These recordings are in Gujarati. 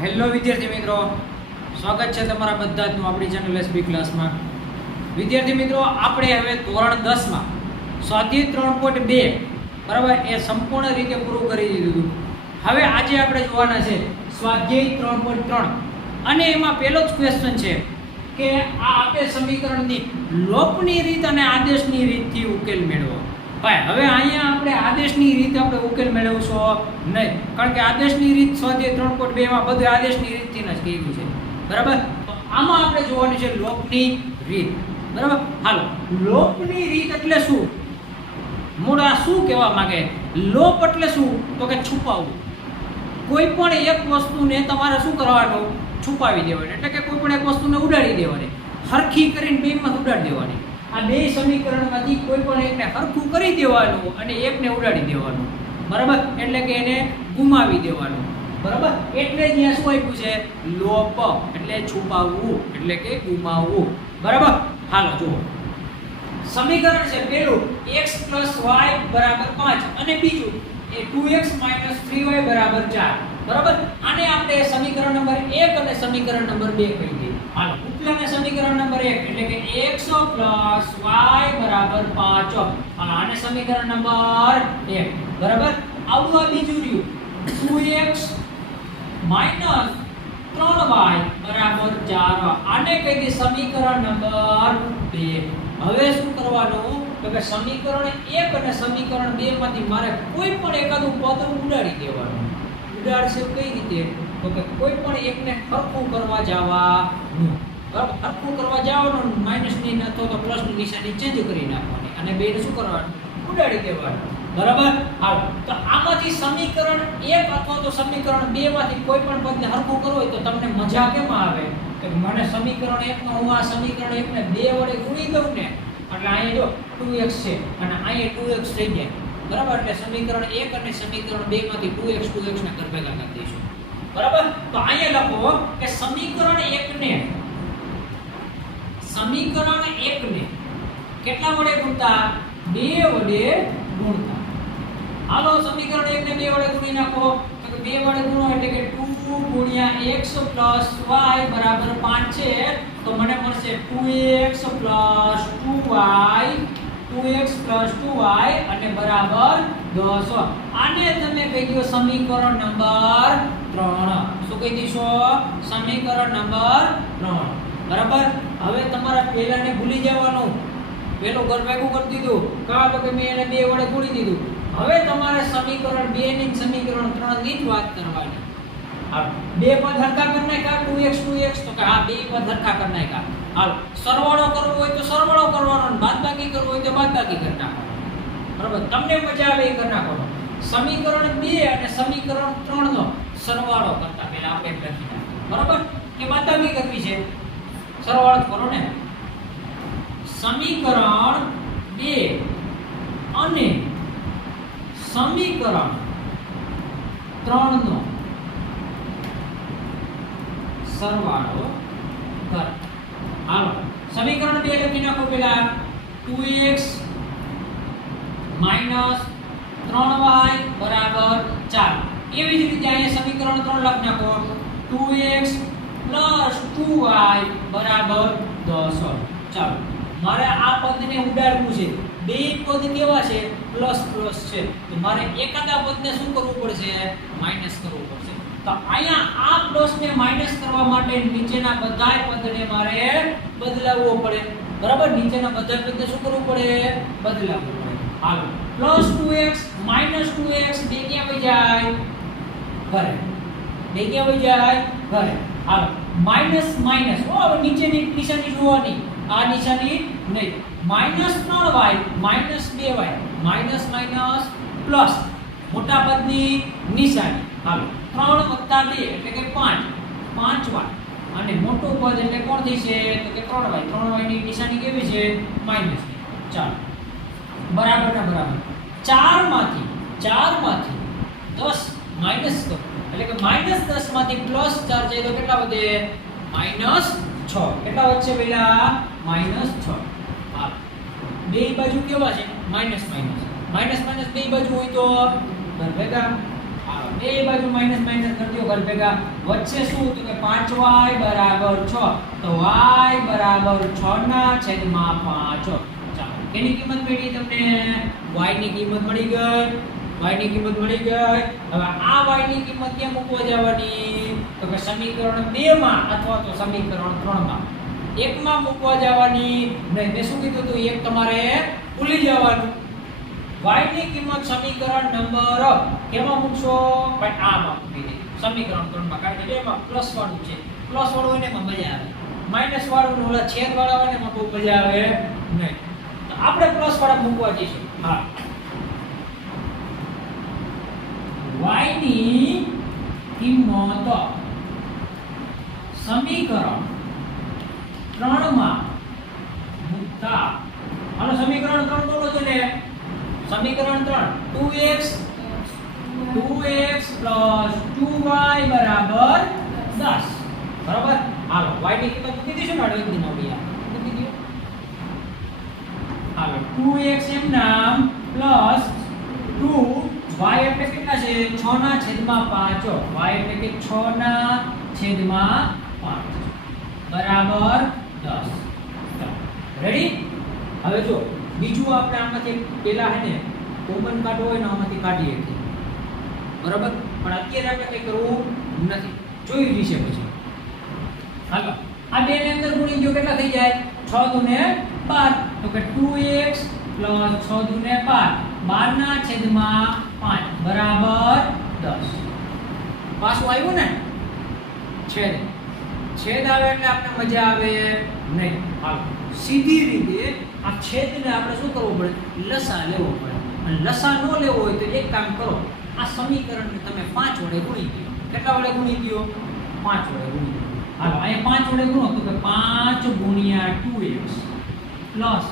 હેલો વિદ્યાર્થી મિત્રો, સ્વાગત છે તમારા બધા જનું આપણી ચેનલ એસબી ક્લાસમાં વિદ્યાર્થી મિત્રો, આપણે હવે ધોરણ દસમાં સ્વાધ્યાય ત્રણ પોઈન્ટ બે, બરાબર, એ સંપૂર્ણ રીતે પૂરું કરી દીધું હવે આજે આપણે જોવાના છે સ્વાધ્યાય ત્રણ પોઈન્ટ ત્રણ. અને એમાં પહેલો જ ક્વેશ્ચન છે કે આ આપેલ સમીકરણની લોપની રીત અને આદેશની રીતથી ઉકેલ મેળવો. ભાઈ, હવે અહીંયા આપણે આદેશની રીત આપણે ઉકેલ મેળવશો નહીં. કારણ કે આદેશની રીત સ્વાધ્યાય ત્રણ પોઈન્ટ બેમાં બધું આદેશની રીતથી જ કીધું છે. બરાબર? તો આમાં આપણે જોવાની છે લોકની રીત. બરાબર? હાલો. લોકની રીત એટલે શું? મૂળ આ શું કહેવા માંગે? લોપ એટલે શું? તો કે છુપાવવું. કોઈ પણ એક વસ્તુને તમારે શું કરવાનું? છુપાવી દેવાની. એટલે કે કોઈ પણ એક વસ્તુને ઉડાડી દેવાની. હરખી કરીને બેમાં ઉડાડી દેવાની. આ બે સમીકરણમાંથી કોઈ પણ એકને હરખું કરી દેવાનું અને એકને ઉડાડી દેવાનું. બરાબર? એટલે કે એને ગુમાવી દેવાનું. બરાબર? એટલે ત્યાં શું આપ્યું છે? લોપ. એટલે છુપાવવું. એટલે કે ગુમાવવું. બરાબર? હાલો, જુઓ. સમીકરણ છે પહેલું x y બરાબર પાંચ અને બીજું એ 2x 3y બરાબર ચાર. બરાબર? આને આપણે સમીકરણ નંબર એક અને સમીકરણ નંબર બે કહી દઈએ. હાલો ઉપલાને સમીકરણ નંબર 1 એટલે કે x y બરાબર 5 આને સમીકરણ નંબર 1 બરાબર? આવું આ બીજું રહ્યું. 2x માઇનસ 3y બરાબર 4 આને કહી દે સમીકરણ નંબર 2 હવે શું કરવાનું? તો કે સમીકરણ 1 અને સમીકરણ 2 માંથી મારે કોઈ પણ એકાદું પદ ઉડાડી દેવાનું. ઉડાડશે કઈ રીતે? તો કે કોઈ પણ એકને હરખું કરવા જવાનું હરખું કરવા જવાનું માઇનસની અથવા તો પ્લસની નિશાની ચેન્જ કરી નાખવાની. અને બેને શું કરવાનું? ઉડાડી દેવાનું. બરાબર? હાલ. તો આમાંથી સમીકરણ એક અથવા તો સમીકરણ બે માંથી કોઈ પણ પદને હરખું કરવું હોય તો તમને મજા કેમ આવે? કે મને સમીકરણ 1 નો, હું આ સમીકરણ 1 ને 2 વડે ગુણી દઉં ને? એટલે અહીંયા જો ટુ એક્સ છે. અને અહીંયા ટુ એક્સ થઈ જાય. બરાબર? એટલે સમીકરણ એક અને સમીકરણ 2 માંથી 2x 2x ને કર ભેગા કરી દઈશું. બરાબર? તો અહીંયા લખો કે સમીકરણ 1 ને સમીકરણ 1 ને કેટલા વડે ગુણતા? 2 વડે ગુણતા. હાલો, સમીકરણ 1 ને 2 વડે ગુણી નાખો. તો કે 2 વડે ગુણો એટલે કે 2 ગુણ્યા x y બરાબર 5 છે. તો મને મળશે 2x 2y 2x 2y અને બરાબર 10 આને તમે કહી દો સમીકરણ નંબર 3 શું કહી દઈશો? સમીકરણ નંબર ત્રણ. બરાબર? હવે તમારા પહેલાને ભૂલી જવાનું. પેલું ઘર ભેગું કરી દીધું. કા તો કે મેં એને બે વડે ભૂલી દીધું. હવે તમારે સમીકરણ બે ની સમીકરણ ત્રણની જ વાત કરવાની. બે પદ હરખા કરી નાખ્યા? 2x 2x તો કે હા, બે પદ હરખા કરી નાખ્યા. હાલ. સરવાળો કરવો હોય તો સરવાળો કરવાનો બાદબાકી કરવો હોય તો બાદબાકી કરી નાખવાનો. બરાબર? તમને મજા આવે એ કરી નાખવાનો. સમીકરણ બે અને સમીકરણ ત્રણ નો સરવાળો કરતા પહેલા આપણે લખી બરાબર? કે બાદબાકી કરવી છે. સરવાળો કરો ને? સમીકરણ 2 અને સમીકરણ 3 નો સરવાળો કર. હાલો. સમીકરણ 2 લખી નાખો પહેલા. 2x 3y બરાબર 4 એવી જ રીતે અહીંયા સમીકરણ 3 લખી નાખો. 2x 2y બરાબર 10 ચાલો. મારે આ પદને ઉડાડવું છે. બે પદ કેવા છે? પ્લસ પ્લસ છે. તો મારે એકાદા પદને શું કરવું પડશે? માઇનસ કરવું પડશે. તો અહીંયા આ પ્લસ ને માઇનસ કરવા માટે નીચેના બધાય પદને મારે બદલાવવો પડે. બરાબર? નીચેના બધા પદને શું કરવું પડે? બદલાવવું પડે. હાલો. પ્લસ 2x માઇનસ 2x બે ક્યાં જાય? ઘરે. બે ક્યાં વઈ જાય ઘરે. હાલો. માઇનસ માઇનસ ઓ, હવે નીચેની નિશાની જોવાની. આ નિશાની નહીં. Minus 3y minus 2y minus minus plus. મોટા પદની નિશાની. હાલો. ત્રણ વત્તા બે એટલે કે પાંચ. પાંચ વાય. અને મોટું પદ એટલે કોણ થશે તો કે ત્રણ વાય. ત્રણ વાયની નિશાની કેવી છે? માઇનસ ચાલો. બરાબર ના બરાબર? ચારમાંથી માંથી ચારમાંથી દસ માઇનસ કરો એટલે કે માઇનસ દસમાંથી પ્લસ ચાર જાય તો કેટલા વધે? માઇનસ છ. કેટલા વધશે પેલા માઇનસ છ. હા. બે બાજુ કેવા છે? માઇનસ માઇનસ માઇનસ માઇનસ બે બાજુ હોય તો ભેગા. હાલો બે બાજુ માઇનસ માઇનસ કરી દો, ઘર ભેગા. વચ્ચે શું તો કે 5y બરાબર 6 તો y બરાબર 6 ના છેદમાં 5 ચાલો. એની કિંમત મળી તમને? y ની કિંમત મળી ગઈ. Y ની કિંમત મળી ગઈ. હવે આ y ની કિંમત ક્યાં મૂકવા જવાની? તો કે સમીકરણ 2 માં અથવા તો સમીકરણ 3 માં. એકમાં મૂકવા જવાની. નહીં, મેં શું કીધું હતું? એક તમારે ભૂલી જવાનું. y ની કિંમત સમીકરણ નંબર કેમાં મૂકશો? ભાઈ આમાં મૂકી દે. સમીકરણ 3 માં. કારણ કે એમાં પ્લસ વાળું છે. પ્લસ વાળું હોય ને એમાં મજા આવે. માઇનસ વાળું ઓલા છેદ વાળા હોય ને એમાં બહુ મજા આવે. નહીં. આપણે પ્લસ વાળા મૂકવા જઈશું. હા. Y ની કિંમત સમીકરણ 3 માં મૂકતા. હાલો, સમીકરણ 3 બોલો છો ને સમીકરણ 3 2x 2x 2y બરાબર 10 બરાબર? હાલો y ની કિંમત મૂકી દઈશું ને અડધી દી નવડી મૂકી દીયો હાલો 2x એમ નામ પ્લસ 2 y એટલે કેટલા છે? 6 ના છેદમાં 5 y એટલે કે 6 ના છેદમાં 5 બરાબર 10 રેડી હવે જો, બીજું આપણે આમાંથી પેલા હે ને કોમન કાઢવો હોય ને, આમાંથી કાઢીએ છીએ. બરાબર? પણ અત્યારે આપણે કંઈ કરવું નથી. જોઈ વિશે પછી. હાલો, આ બે ની અંદર ગુણી જો કેટલા થઈ જાય? 6 દુને 12 તો કે 2x 6 દુને 12 12 ના છેદમાં 5 બરાબર દસ. પાછું આવ્યું ને? છેદ. છેદ આવે એટલે આપણે મજા આવે નહીં. હાલો. સીધી રીતે આ છેદને આપણે શું કરવું પડે? લસા લેવો પડે. અને લસા ન લેવો હોય તો એક કામ કરો. આ સમીકરણને તમે પાંચ વડે ગુણી દો કેટલા વડે ગુણી દો પાંચ વડે ગુણી દો હાલો, અહીંયા પાંચ વડે ગુણો તો કે પાંચ ગુણ્યા ટુ એક્સ પ્લસ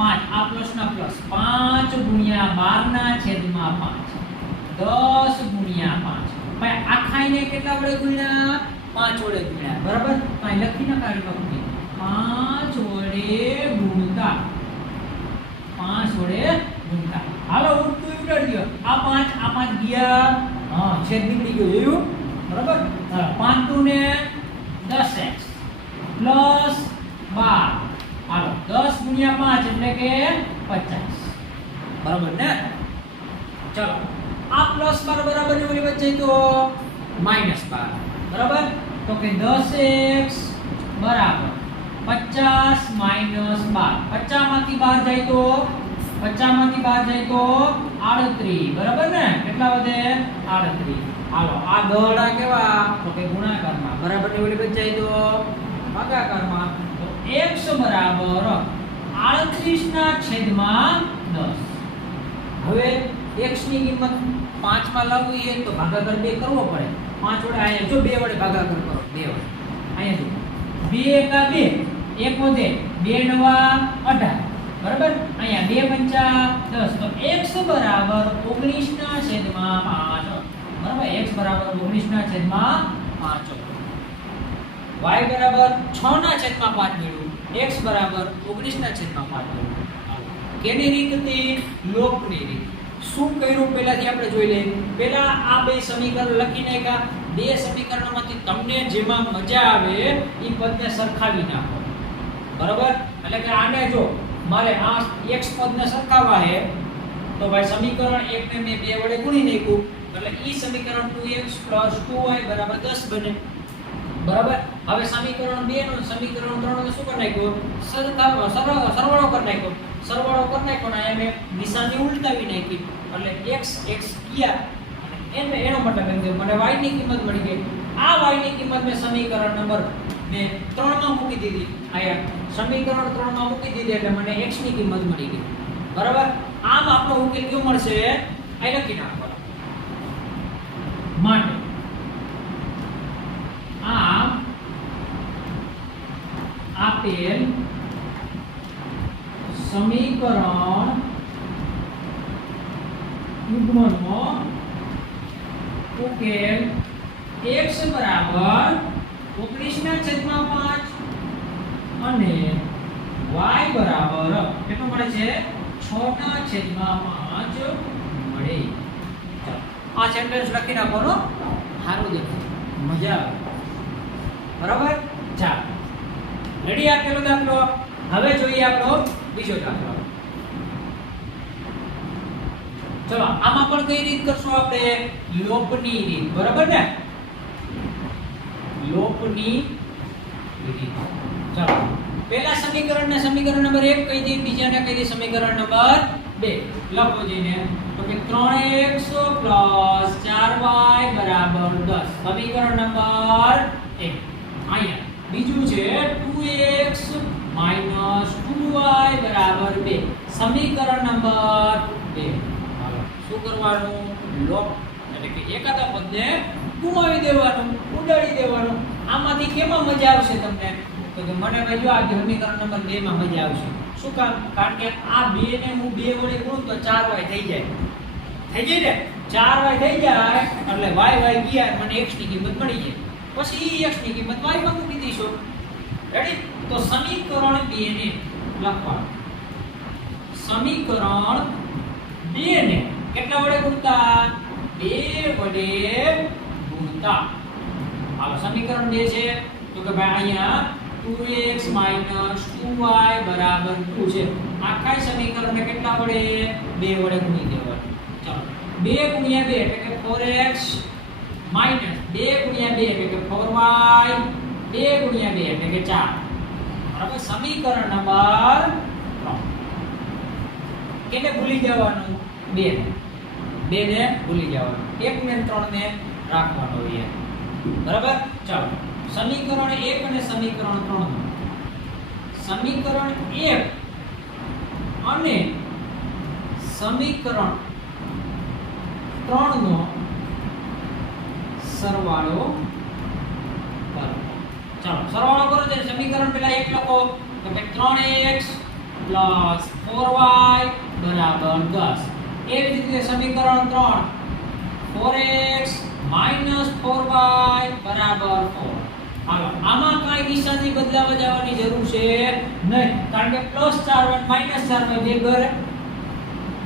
પાંચ. આ પ્લસના પ્લસ પાંચ ગુણ્યા બારના છેદમાં પાંચ. દસ ગુણ્યા પાંચ. ભાઈ કેટલા વડે ગુણ્યા? પાંચ વડે ગુણ્યા. બરાબર? લખી ના કાઢી લખી પાંચ વડે ગુણતા. પાંચ વડે ગુણતા. હાલો ઉડતું ઉડાડી દો આ પાંચ આ પાંચ ગયા. હા છેદ નીકળી ગયો. એવું? બરાબર? હા, પાંચ દુ ને દસ એક્સ પ્લસ બાર હાલો દસ ગુણ્યા પાંચ એટલે કે પચાસ. બરાબર ને? ચલો. આ પ્લસ બાર બરાબરની ઓલી વચ્ચે તો માઇનસ બાર. બરાબર? તો કે દસ એક્સ બરાબર. પચાસ માઇનસ બાર. પચાસમાંથી બાર જાય તો? પચાસમાંથી બાર જાય તો આડત્રીસ. બરાબર ને? કેટલા વધે? આડત્રીસ. હાલો, આ દડા કેવા? તો કે ગુણાકારમાં. બરાબરની ઓલી વચ્ચે તો ભાગાકારમાં. તો એક્સ બરાબર. આડત્રીસ ના છેદમાં દસ હવે x ની કિંમત 5 માં લાવવી છે તો ભાગાકાર 2 કરવો પડે 5 વડે અહીંયા જો 2 વડે ભાગાકાર કરો 2 વડે અહીંયા જો 2 એકા 2 એક વધે 2 નવા 18 બરાબર? અહીંયા 2 પંચા 10 તો x બરાબર? 19 ના છેદમાં 5 બરાબર x બરાબર 19 ના છેદમાં 5 y બરાબર 6 ના છેદમાં 5 મેળવ્યું x બરાબર 19 ના છેદમાં 5 મેળવ્યું કેની રીત હતી? લોકની રીત. શું કર્યું? પહેલાથી આપણે જોઈ લઈએ. પહેલા આ બે સમીકરણ લખી નાખ્યા. બે સમીકરણોમાંથી તમને જેમાં મજા આવે, એ પદને સરખાવી નાખો. બરાબર? એટલે કે આને જો મારે આ x પદને સરખાવવા હે, તો ભાઈ સમીકરણ 1 ને મેં બે વડે ગુણી નાખ્યું. એટલે ઈ સમીકરણ 2x 2y 10 બને. બરાબર? હવે સમીકરણ 2 નો સમીકરણ 3 નું શું કરી નાખ્યો? સરખા સરળ- સરવાળો કરી નાખ્યો. સરવાળો કરી નાખ્યો ને એને નિશાની ઉલટાવી નાખી. એટલે x x અને એને, એનો મતલબ એમ કે મને y ની કિંમત મળી ગઈ. આ y ની કિંમત મેં સમીકરણ નંબર મેં 3 માં મૂકી દીધી. આયા સમીકરણ 3 માં મૂકી દીધી એટલે મને x ની કિંમત મળી ગઈ. બરાબર? આમ આપણો ઉકેલ કયો મળશે? આ લખી નાખવાનો માટે આમ આપેલ સમીકરણ યુગ્મનો ઉકેલ x બરાબર 19 ના છેદમાં 5 અને y બરાબર કેટલો મળે છે? 6 ના છેદમાં 5 મળે. આ સેન્ટેન્સ લખી નાખવાનો સારું દેખાય. મજા આવે. બરાબર? ચાલો. રેડી આ પેલો દાખલો? હવે જોઈએ આપણો બીજો દાખલો. ચલો, આમાં પણ કઈ રીત કરશું આપણે? લોપની રીત, બરાબર ને? લોપની રીત. ચલો, પહેલા સમીકરણ ને સમીકરણ નંબર 1 કહી દઈએ, બીજાને કહી દઈએ સમીકરણ નંબર 2 લખો જઈને. તો કે 3x 4y 10 સમીકરણ નંબર 1 અહીંયા. બીજું છે 2x 2y 2 સમીકરણ નંબર 2 હાલો, શું કરવાનું? લોપ એટલે કે એકાદા પદને ગુમાવી દેવાનું, ઉડાડી દેવાનું. આમાંથી કેમાં મજા આવશે તમને? તો કે મને ભાઈ જો આ સમીકરણ નંબર 2 માં મજા આવશે. શું કામ? કારણ કે આ બે ને હું બે વડે ગુણું તો 4y થઈ જાય. થઈ જાય ને? 4y થઈ જાય, એટલે y y ગયા મને x ની કિંમત મળી જાય. પછી x ની કિંમત y માં મૂકી દઈશું. રેડી તો સમીકરણ 2 ને લખવાનું. સમીકરણ 2 ને કેટલા વડે ગુણતા? 2 વડે ગુણતા. હાલો, સમીકરણ 2 છે. તો કે ભાઈ અહીંયા 2x 2y બરાબર 2 છે. આખા સમીકરણને કેટલા વડે? 2 વડે ગુણી દેવાનું ચાલો. 2 ગુણ્યા 2 એટલે કે 4x માઇનસ 2 ગુણ્યા 2 એટલે કે 4y 2 ગુણ્યા 2 એટલે કે 4 બરાબર? સમીકરણ નંબર 3 કેને ભૂલી જવાનું? 2 ને. 2 ને ભૂલી જવાનું. 1 ને 3 ને રાખવાનો છે બરાબર? ચાલો. સમીકરણ 1 અને સમીકરણ 3 સમીકરણ 1 અને સમીકરણ 3 નો સરવાળો કરો. ચાલો, સરવાળો કરો છે સમીકરણ પેલા 1 લખો. તો કે 3x 4y બરાબર 10 એવી જ રીતે સમીકરણ 3 4x 4y બરાબર 4 હાલો, આમાં કાંઈ નિશાની બદલાવા જવાની જરૂર છે નહીં. કારણ કે પ્લસ ચાર હોય માઇનસ ચાર હોય બે ઘરે.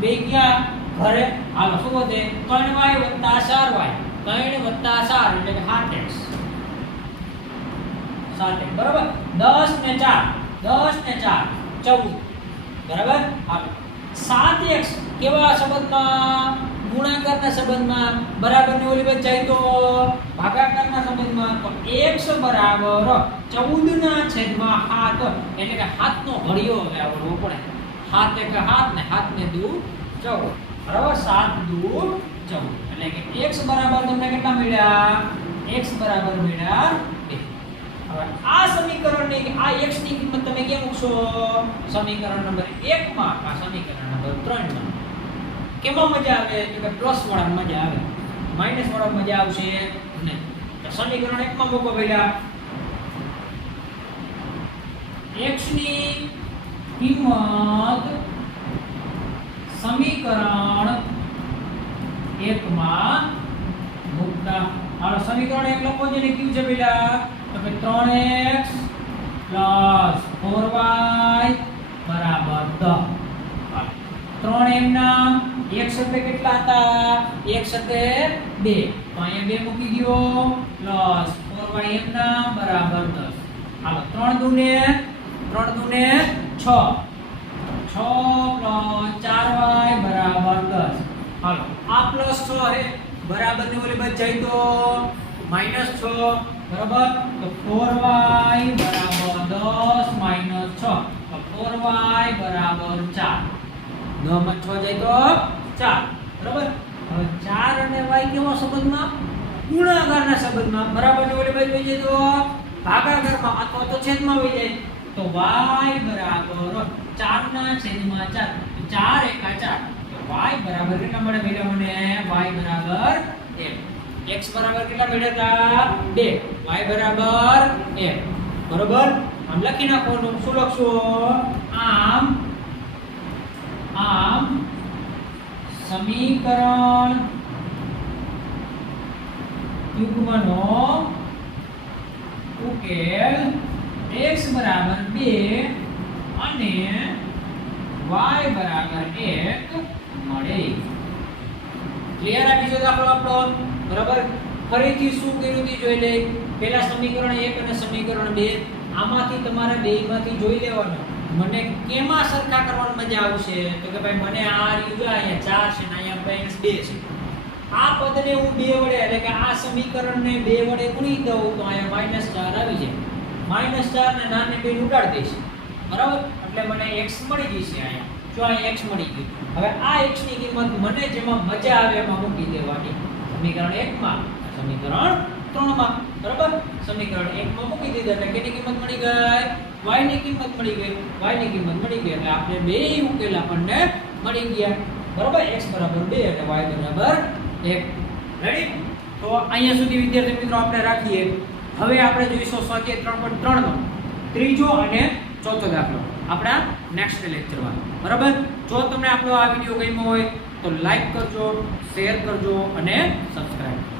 બે ગયા ઘરે. હાલો, શું વધે? ત્રણ વાય વત્તા ચાર વાય. ત્રણ વત્તા ચાર એટલે કે સાત એક્સ સાત બરાબર? દસ ને ચાર. દસ ને ચાર, ચૌદ. બરાબર? હાલો. સાત કેવા સંબંધમાં? ગુણાકારના સંબંધમાં. બરાબર ને ઓલી બાજુ જાય તો? ભાગાકારના સંબંધમાં. તો x બરાબર 14 ના છેદમાં 7 એટલે કે 7 નો ઘડિયો હવે આવડવો પડે. 7 એક 7 ને 7 ને દુ 14 બરાબર? 7 દુ 14 એટલે કે x બરાબર તમને કેટલા મળ્યા? x બરાબર મળ્યા 2 હવે આ સમીકરણની આ x કિંમત તમે કેમ મૂકશો? સમીકરણ નંબર 1 માં, આ સમીકરણ નંબર 3 માં. મજા આવે? તો કે પ્લસ મજા આવે. માઇનસ વાળા મજા આવશે નહીં. તો સમીકરણ 1 માં મૂકો ભઈલા કિંમત સમીકરણ 1 માં મૂકતા. હાલો, સમીકરણ એક લખો જેને કયું છે પેલા? તો કે 3x 4y બરાબર 10 ત્રણ એમ નામ એક સાથે કેટલા હતા? એક સાથે બે. તો અહીંયા બે મૂકી ગયો પ્લસ ફોર વાય એમ નામ બરાબર દસ. હાલો, ત્રણ દુને ત્રણ દુને છ. છ પ્લસ ચાર વાય બરાબર દસ. હાલો. આ પ્લસ છ હે. બરાબરની ઓલી બાજુ જાય તો માઇનસ છ. બરાબર? તો ફોર વાય બરાબર દસ માઇનસ છ. તો ફોર વાય બરાબર ચાર. દસમાં છ જાય તો ચાર. બરાબર? હવે ચાર અને y કેવા સંબંધમાં? ગુણાકારના સંબંધમાં. બરાબર ને ઓલી બાજુ જાય તો ભાગાકારમાં અથવા તો છેદમાં વહી જાય. તો y બરાબર ચાર ના છેદમાં ચાર. ચાર એકા ચાર. તો y બરાબર કેટલા મળે ભેગા મને? y બરાબર એક x બરાબર કેટલા મળ્યા હતા બે. y બરાબર એક બરોબર? આમ લખી નાખવાનું. શું લખશો? આમ આમ સમીકરણ યુગ્મનો ઉકેલ x બરાબર 2 અને y બરાબર 1 મળે. ક્લિયર આ બીજો દાખલો આપણો? બરાબર? ફરીથી શું કર્યું તે જોઈ લે. પહેલા સમીકરણ 1 અને સમીકરણ 2 આમાંથી તમારે બેયમાંથી જોઈ લેવાનું. મને કેમાં સરખા કરવાની મજા આવશે? તો કે ભાઈ મને આ રીતે અહીંયા 4 છે ને અહીંયા માઇનસ 2 છે. આ પદને હું બે વડે, એટલે કે આ સમીકરણને બે વડે ગુણી દઉં તો અહીંયા માઇનસ ચાર આવી જાય. માઇનસ ચાર ને નાને બે ઉડાડી દઈશ. બરાબર? એટલે મને x મળી જશે અહીંયા. જો અહીં x મળી ગયું. હવે આ x ની કિંમત મને જેમાં મજા આવે એમાં મૂકી દેવાની. સમીકરણ 1 માં, સમીકરણ 3 માં, બરાબર? સમીકરણ 1 માં મૂકી દીધા એટલે કેની કિંમત મળી ગઈ? y ની કિંમત મળી ગઈ. y ની કિંમત મળી ગઈ એટલે આપણે બે ઉકેલ આપણને મળી ગયા. બરાબર? x બરાબર 2 અને y બરાબર 1 રેડી તો અહીંયા સુધી વિદ્યાર્થી મિત્રો આપણે રાખીએ. હવે આપણે જોઈશું સ્વાધ્યાય 3.3 ત્રણનો ત્રીજો અને ચોથો દાખલો. આપણા નેક્સ્ટ લેક્ચરમાં બરાબર? જો તમને આપણો આ વીડિયો ગમ્યો હોય, તો લાઈક કરજો શેર કરજો અને સબસ્ક્રાઇબ